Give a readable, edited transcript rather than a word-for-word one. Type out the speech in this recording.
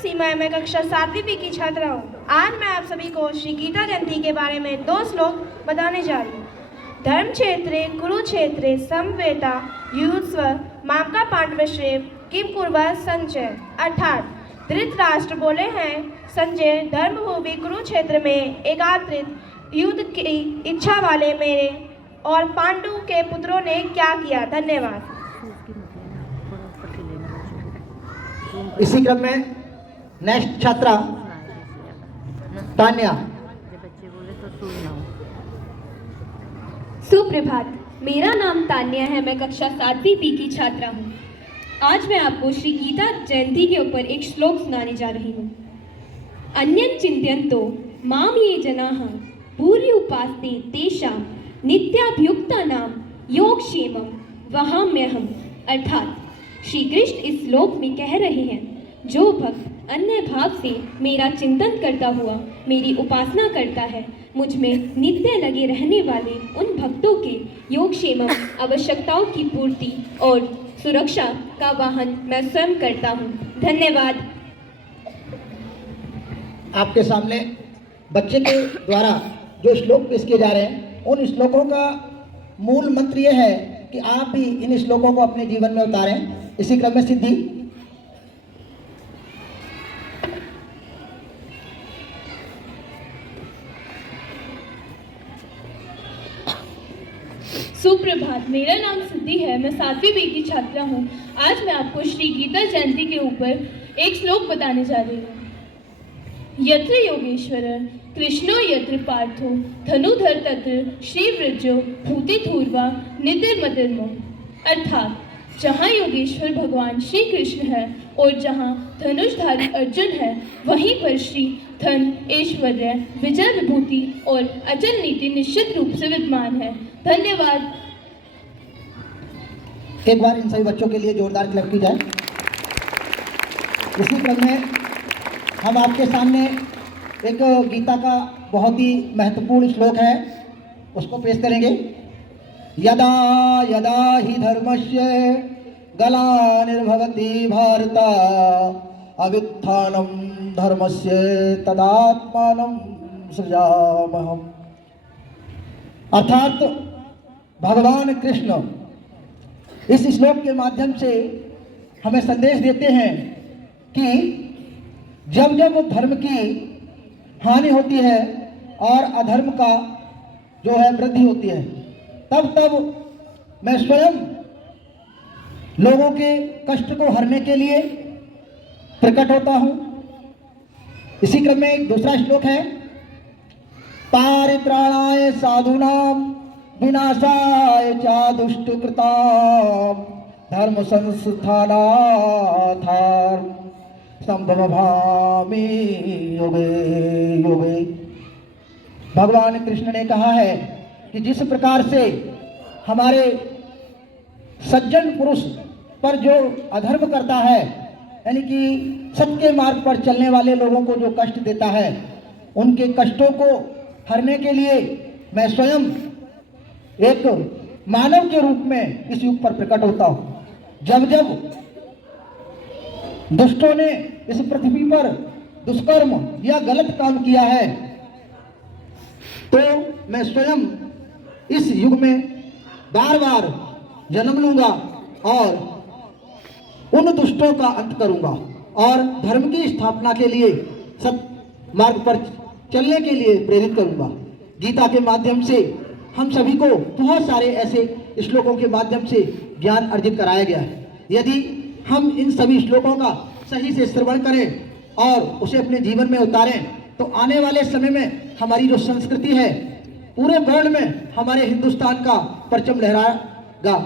सीमा है, मैं कक्षा 7वीं बी की छात्रा हूँ। आज मैं आप सभी को श्री गीता जयंती के बारे में 2 श्लोक बताने जा रही हूँ। धर्म क्षेत्रे कुरुक्षेत्रे समवेता युयुत्सव मामका पांडवश्रेव किम कुर्वः संजय। अर्थात धृतराष्ट्र बोले हैं, संजय धर्मभूमि कुरुक्षेत्र में एकात्रित युद्ध की इच्छा वाले मेरे और पांडु के पुत्रों ने क्या किया। धन्यवाद। इसी क्रम में नेक्स्ट छात्रा तान्या। सुप्रभात, मेरा नाम तान्या है। मैं कक्षा 7वीं बी की छात्रा हूँ। आज मैं आपको श्री गीता जयंती के ऊपर एक श्लोक सुनाने जा रही हूँ। अन्यं चिन्तयन्तो माम ये जनाः भूरि उपासते तेषां नित्याभियुक्तानां योगक्षेमं वहाम्यहम्। अर्थात श्री कृष्ण इस श्लोक में कह रहे हैं, जो भक्त अन्य भाव से मेरा चिंतन करता हुआ मेरी उपासना करता है, मुझ में नित्य लगे रहने वाले उन भक्तों के योगक्षेम आवश्यकताओं की पूर्ति और सुरक्षा का वाहन मैं स्वयं करता हूँ। धन्यवाद। आपके सामने बच्चे के द्वारा जो श्लोक पेश किए जा रहे हैं, उन श्लोकों का मूल मंत्र यह है कि आप भी इन श्लोकों को अपने जीवन में उतारें। इसी क्रम में सिद्धि। सुप्रभात, मेरा नाम सिद्धि है। मैं 7वीं बी की छात्रा हूँ। आज मैं आपको श्री गीता जयंती के ऊपर एक श्लोक बताने जा रही हूँ। यत्र योगेश्वर कृष्णो यत्र पार्थो धनुधर तत्र श्रीवृजो भूतिथूर्वा नितिर्मतिर्मो। अर्थात जहाँ योगेश्वर भगवान श्री कृष्ण है और जहाँ धनुषधारी अर्जुन है, वहीं पर श्री धन, ऐश्वर्य, विजय, विभूति और अचल नीति निश्चित रूप से विद्यमान है। धन्यवाद। एक बार इन सभी बच्चों के लिए जोरदार क्लैप की जाए। इसी क्रम में हम आपके सामने एक गीता का बहुत ही महत्वपूर्ण श्लोक है, उसको पेश करेंगे। यदा यदा हि धर्मस्य ग्लानिर्भवति भारत अभ्युत्थानं धर्मस्य तदात्मानं सृजाम्यहम्। अर्थात भगवान कृष्ण इस श्लोक के माध्यम से हमें संदेश देते हैं कि जब जब धर्म की हानि होती है और अधर्म का जो है वृद्धि होती है, तब तब मैं स्वयं लोगों के कष्ट को हरने के लिए प्रकट होता हूँ। इसी क्रम में एक दूसरा श्लोक है। पारित्राणाय साधूनां विनाशाय च दुष्टकृतां धर्म संस्थानार्थाय संभवामि युगे युगे। भगवान कृष्ण ने कहा है कि जिस प्रकार से हमारे सज्जन पुरुष पर जो अधर्म करता है, यानी कि सत्य के मार्ग पर चलने वाले लोगों को जो कष्ट देता है, उनके कष्टों को हरने के लिए मैं स्वयं एक मानव के रूप में इस युग पर प्रकट होता हूँ। जब जब दुष्टों ने इस पृथ्वी पर दुष्कर्म या गलत काम किया है, तो मैं स्वयं इस युग में बार बार जन्म लूंगा और उन दुष्टों का अंत करूंगा और धर्म की स्थापना के लिए सत्य मार्ग पर चलने के लिए प्रेरित करूंगा। गीता के माध्यम से हम सभी को बहुत सारे ऐसे श्लोकों के माध्यम से ज्ञान अर्जित कराया गया है। यदि हम इन सभी श्लोकों का सही से श्रवण करें और उसे अपने जीवन में उतारें, तो आने वाले समय में हमारी जो संस्कृति है, पूरे वर्ल्ड में हमारे हिंदुस्तान का परचम लहराएगा।